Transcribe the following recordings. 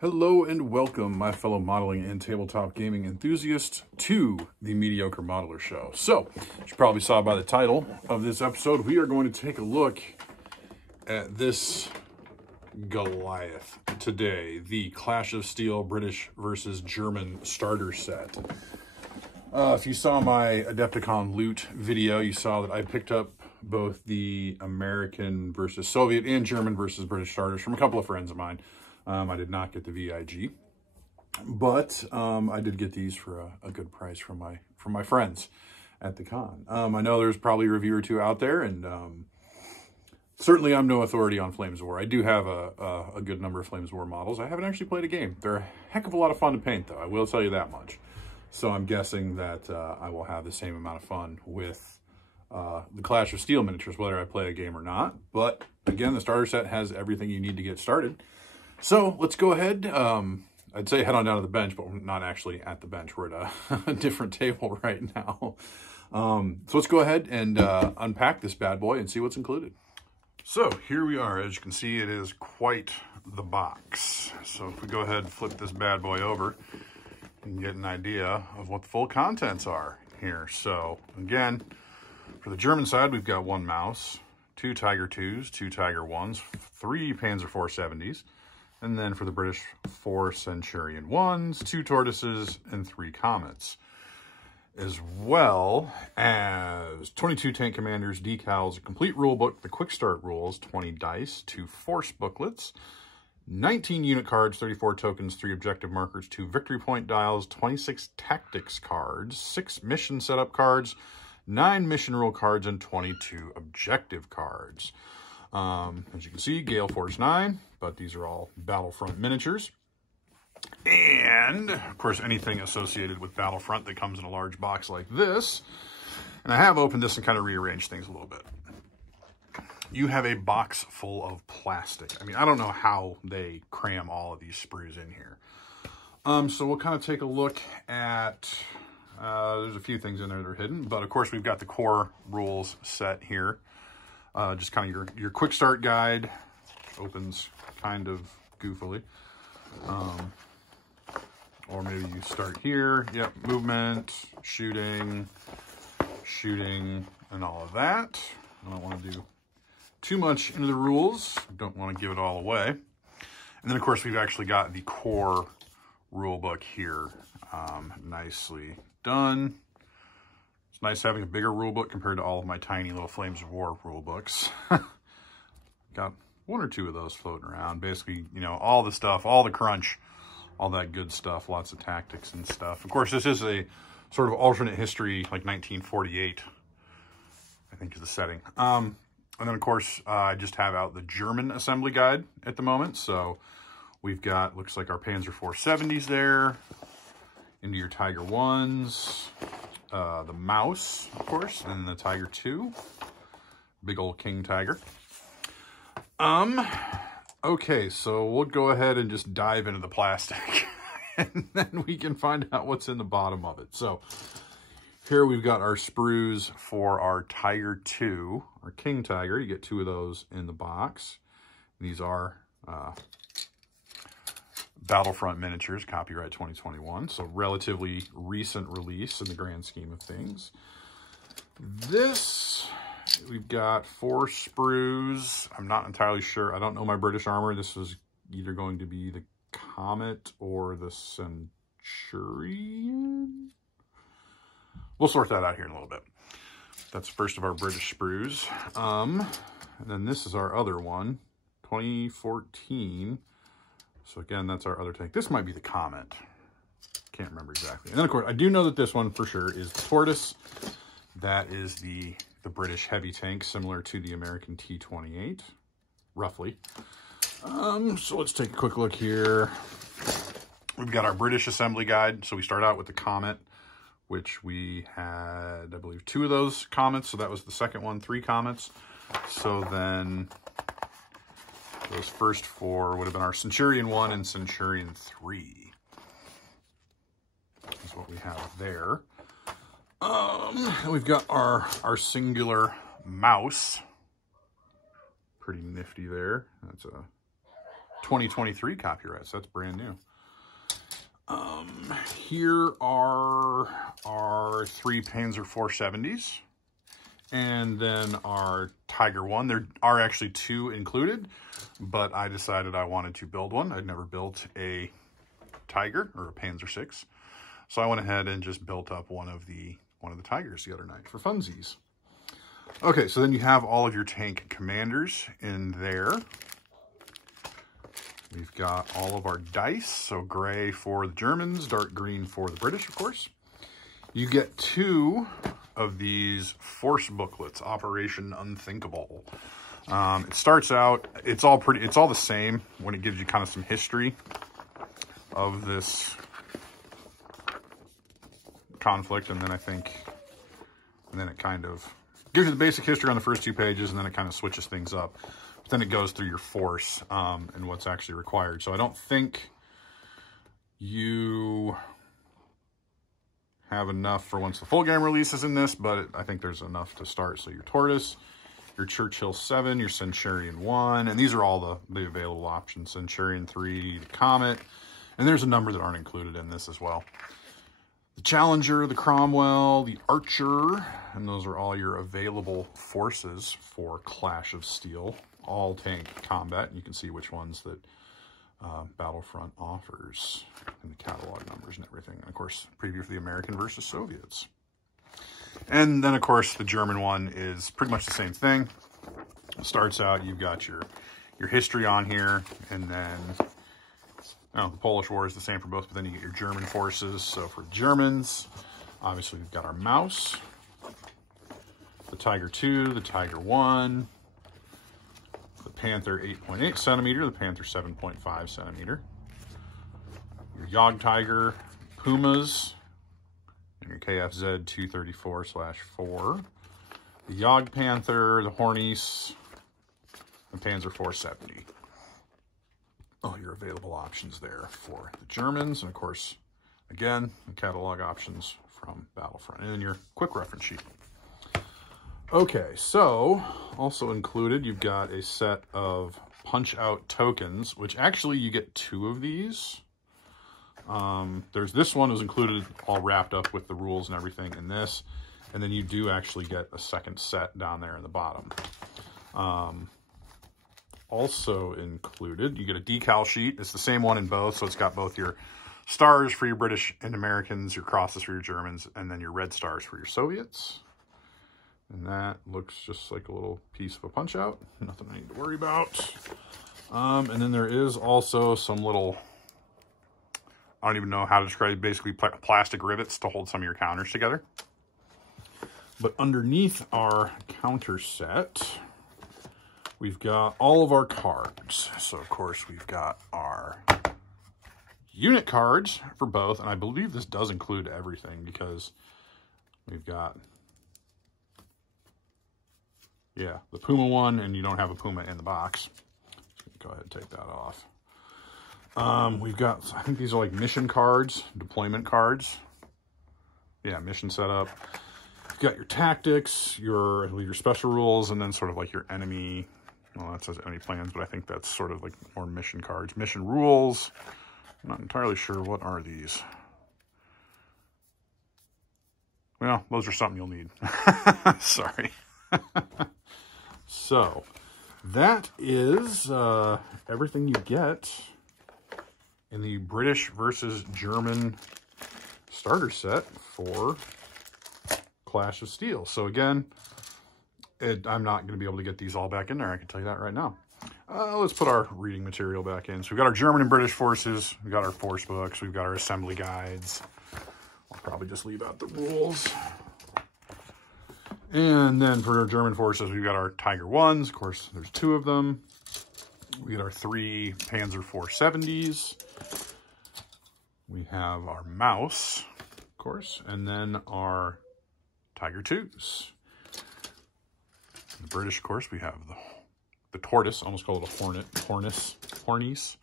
Hello and welcome, my fellow modeling and tabletop gaming enthusiasts, to the Mediocre Modeler Show. So, as you probably saw by the title of this episode, we are going to take a look at this Goliath today, the Clash of Steel British versus German starter set. If you saw my Adepticon loot video, you saw that I picked up both the American versus Soviet and German versus British starters from a couple of friends of mine. I did not get the VIG, but I did get these for a good price from my friends at the con. I know there's probably a review or two out there, and certainly I'm no authority on Flames of War. I do have a good number of Flames of War models. I haven't actually played a game. They're a heck of a lot of fun to paint, though. I will tell you that much. So I'm guessing that I will have the same amount of fun with the Clash of Steel miniatures, whether I play a game or not. But again, the starter set has everything you need to get started. So let's go ahead. I'd say head on down to the bench, but we're not actually at the bench. We're at a different table right now. So let's go ahead and unpack this bad boy and see what's included. So here we are. As you can see, it is quite the box. So if we go ahead and flip this bad boy over, you can get an idea of what the full contents are here. So again, for the German side, we've got one mouse, two Tiger 2s, two Tiger 1s, three Panzer 470s, and then for the British, 4 Centurion 1s, 2 Tortoises, and 3 Comets. As well as 22 Tank Commanders, decals, a complete rule book, the Quick Start rules, 20 dice, 2 Force booklets, 19 unit cards, 34 tokens, 3 objective markers, 2 victory point dials, 26 tactics cards, 6 mission setup cards, 9 mission rule cards, and 22 objective cards. As you can see, Gale Force 9, but these are all Battlefront miniatures. And, of course, anything associated with Battlefront that comes in a large box like this. And I have opened this and kind of rearranged things a little bit. You have a box full of plastic. I mean, I don't know how they cram all of these sprues in here. So we'll kind of take a look at, there's a few things in there that are hidden, but of course we've got the core rules set here. Just kind of your quick start guide. Opens kind of goofily. Or maybe you start here. Yep, movement, shooting, and all of that. I don't want to do too much into the rules. Don't want to give it all away. And then, of course, we've actually got the core rule book here. Nicely done. It's nice having a bigger rule book compared to all of my tiny little Flames of War rule books. Got 1 or 2 of those floating around. Basically, you know, all the stuff, all the crunch, all that good stuff, lots of tactics and stuff. Of course, this is a sort of alternate history, like 1948, I think is the setting. And then, of course, I just have out the German assembly guide at the moment. So we've got, looks like our Panzer 470s there, into your Tiger 1s, the mouse, of course, and the Tiger 2, big old King Tiger. Okay, so we'll go ahead and just dive into the plastic and then we can find out what's in the bottom of it. So here we've got our sprues for our Tiger 2, our King Tiger. You get 2 of those in the box. These are Battlefront miniatures, copyright 2021, so relatively recent release in the grand scheme of things. This, we've got 4 sprues. I'm not entirely sure. I don't know my British armor. This is either going to be the Comet or the Centurion. We'll sort that out here in a little bit. That's the first of our British sprues. And then this is our other one, 2014. So again, that's our other tank. This might be the Comet. Can't remember exactly. And then, of course, I do know that this one for sure is the Tortoise. That is the British heavy tank, similar to the American T-28, roughly. So let's take a quick look here. We've got our British assembly guide. So we start out with the Comet, which we had, I believe, 2 of those Comets. So that was the second one, 3 Comets. So then those first 4 would have been our Centurion 1 and Centurion 3. Is what we have there. We've got our singular mouse. Pretty nifty there. That's a 2023 copyright, so that's brand new. Here are our 3 Panzer 470s, and then our Tiger 1. There are actually 2 included, but I decided I wanted to build one. I'd never built a Tiger or a Panzer 6, so I went ahead and just built up one of the Tigers the other night for funsies. Okay, so then you have all of your tank commanders in there. We've got all of our dice, so gray for the Germans, dark green for the British, of course. You get 2 of these force booklets, Operation Unthinkable. It starts out, it's all the same when it gives you kind of some history of this conflict, and then it kind of gives you the basic history on the first 2 pages, and then it kind of switches things up. But then it goes through your force and what's actually required. So I don't think you have enough for once the full game releases in this, but I think there's enough to start. So your Tortoise, your Churchill 7, your Centurion 1, and these are all the available options. Centurion 3, the Comet, and there's a number that aren't included in this as well. The Challenger, the Cromwell, the Archer, and those are all your available forces for Clash of Steel, all tank combat. You can see which ones that Battlefront offers and the catalog numbers and everything. And of course, preview for the American versus Soviets. And then of course, the German one is pretty much the same thing. It starts out, you've got your history on here, and then the Polish War is the same for both, but then you get your German forces. So for Germans, obviously we've got our Mouse, the Tiger 2, the Tiger 1, the Panther 8.8 centimeter, the Panther 7.5 centimeter, your Jagd Tiger, Pumas, and your KFZ 234/4, the Jagd Panther, the Hornies, the Panzer 470. All your available options there for the Germans, and of course, again, the catalog options from Battlefront, and then your quick reference sheet. Okay, so also included, you've got a set of punch-out tokens, which actually you get 2 of these. There's this one was included all wrapped up with the rules and everything in this, and then you do actually get a second set down there in the bottom. Also included, you get a decal sheet. It's the same one in both, so it's got both your stars for your British and Americans, your crosses for your Germans, and then your red stars for your Soviets. And that looks just like a little piece of a punch-out. Nothing I need to worry about. And then there is also some little, I don't even know how to describe it, basically plastic rivets to hold some of your counters together. But underneath our counter set, we've got all of our cards. So, of course, we've got our unit cards for both. And I believe this does include everything because we've got, yeah, the Puma one, and you don't have a Puma in the box. Go ahead and take that off. We've got, I think these are like mission cards, deployment cards. Yeah, mission setup. You've got your tactics, your special rules, and then sort of like your enemy. Well, that says enemy plans, but I think that's sort of like more mission cards. Mission rules. I'm not entirely sure what are these. Well, those are something you'll need. Sorry. So, that is everything you get in the British versus German starter set for Clash of Steel. So again, I'm not going to be able to get these all back in there. I can tell you that right now. Let's put our reading material back in. So we've got our German and British forces. We've got our force books. We've got our assembly guides. I'll probably just leave out the rules. And then for our German forces, we've got our Tiger 1s. Of course, there's 2 of them. We got our 3 Panzer 470s. We have our Mouse, of course, and then our Tiger 2s. The British, of course, we have the Tortoise, almost call it a Hornies.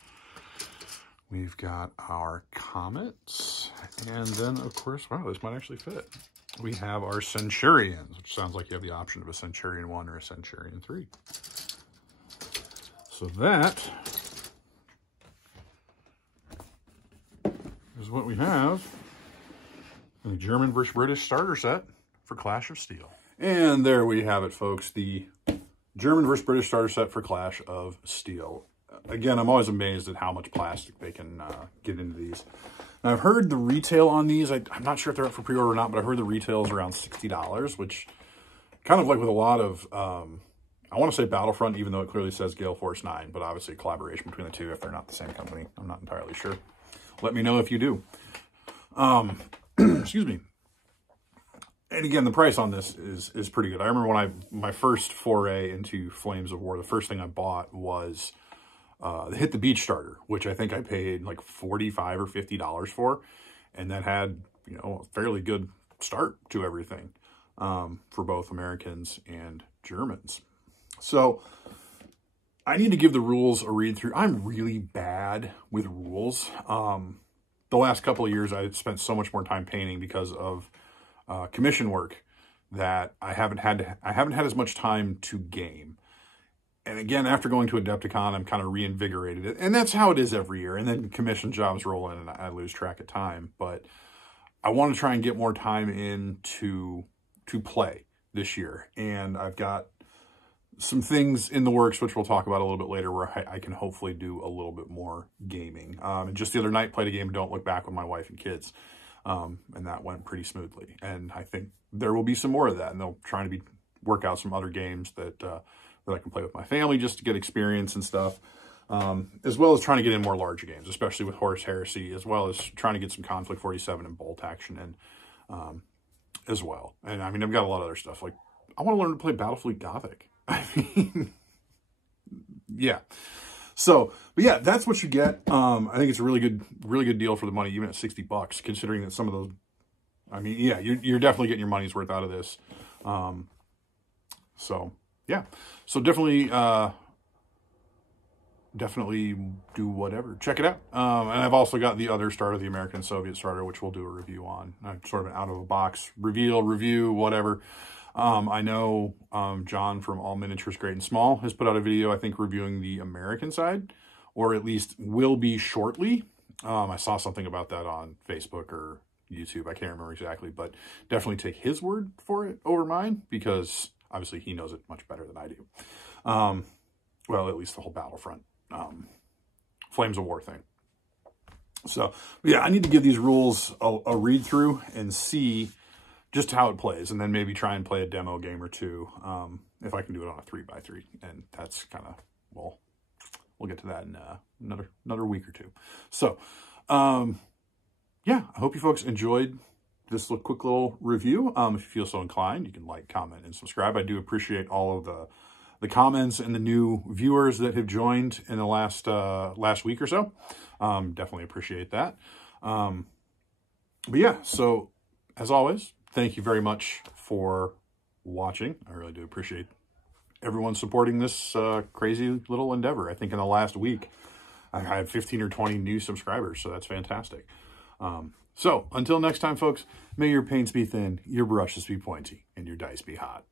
We've got our Comets, and then, of course, wow, this might actually fit. We have our Centurions, which sounds like you have the option of a Centurion 1 or a Centurion 3. So that is what we have. The German versus British starter set for Clash of Steel. And there we have it, folks. The German versus British starter set for Clash of Steel. Again, I'm always amazed at how much plastic they can get into these. Now, I've heard the retail on these. I'm not sure if they're up for pre-order or not, but I've heard the retail is around $60, which kind of like with a lot of, I want to say Battlefront, even though it clearly says Gale Force 9, but obviously a collaboration between the two if they're not the same company. I'm not entirely sure. Let me know if you do. Excuse me. And again, the price on this is pretty good. I remember when my first foray into Flames of War, the first thing I bought was the Hit the Beach starter, which I think I paid like $45 or $50 for, and that had, you know, a fairly good start to everything for both Americans and Germans. So I need to give the rules a read through. I'm really bad with rules. The last couple of years, I spent so much more time painting because of commission work that I haven't had as much time to game. And again, after going to Adepticon, I'm kind of reinvigorated. And that's how it is every year. And then commission jobs roll in and I lose track of time. But I want to try and get more time in to play this year. And I've got some things in the works, which we'll talk about a little bit later, where I can hopefully do a little bit more gaming. And just the other night, played a game, Don't Look Back, with my wife and kids. And that went pretty smoothly. And I think there will be some more of that. And they'll try to work out some other games that I can play with my family just to get experience and stuff, as well as trying to get in more larger games, especially with Horus Heresy, as well as trying to get some Conflict 47 and Bolt Action in as well. And I mean, I've got a lot of other stuff. Like, I want to learn to play Battlefleet Gothic. I mean, yeah. So, but yeah, that's what you get. I think it's a really good deal for the money, even at $60, considering that some of those, I mean, yeah, you're definitely getting your money's worth out of this. So yeah, so definitely do whatever. Check it out. And I've also got the other starter, the American Soviet starter, which we'll do a review on. Sort of an out-of-a-box review, whatever. I know John from All Miniatures Great and Small has put out a video, I think, reviewing the American side, or at least will be shortly. I saw something about that on Facebook or YouTube. I can't remember exactly, but definitely take his word for it over mine, because obviously he knows it much better than I do. Well, at least the whole Battlefront, Flames of War thing. So, yeah, I need to give these rules a read through and see just how it plays, and then maybe try and play a demo game or two, if I can do it on a 3x3. And that's kind of, well, we'll get to that in another week or two. So, yeah, I hope you folks enjoyed this quick little review. If you feel so inclined, you can like, comment, and subscribe. I do appreciate all of the comments and the new viewers that have joined in the last week or so. Definitely appreciate that. But yeah, so as always, thank you very much for watching. I really do appreciate everyone supporting this crazy little endeavor. I think in the last week, I had 15 or 20 new subscribers, so that's fantastic. So until next time, folks, may your paints be thin, your brushes be pointy, and your dice be hot.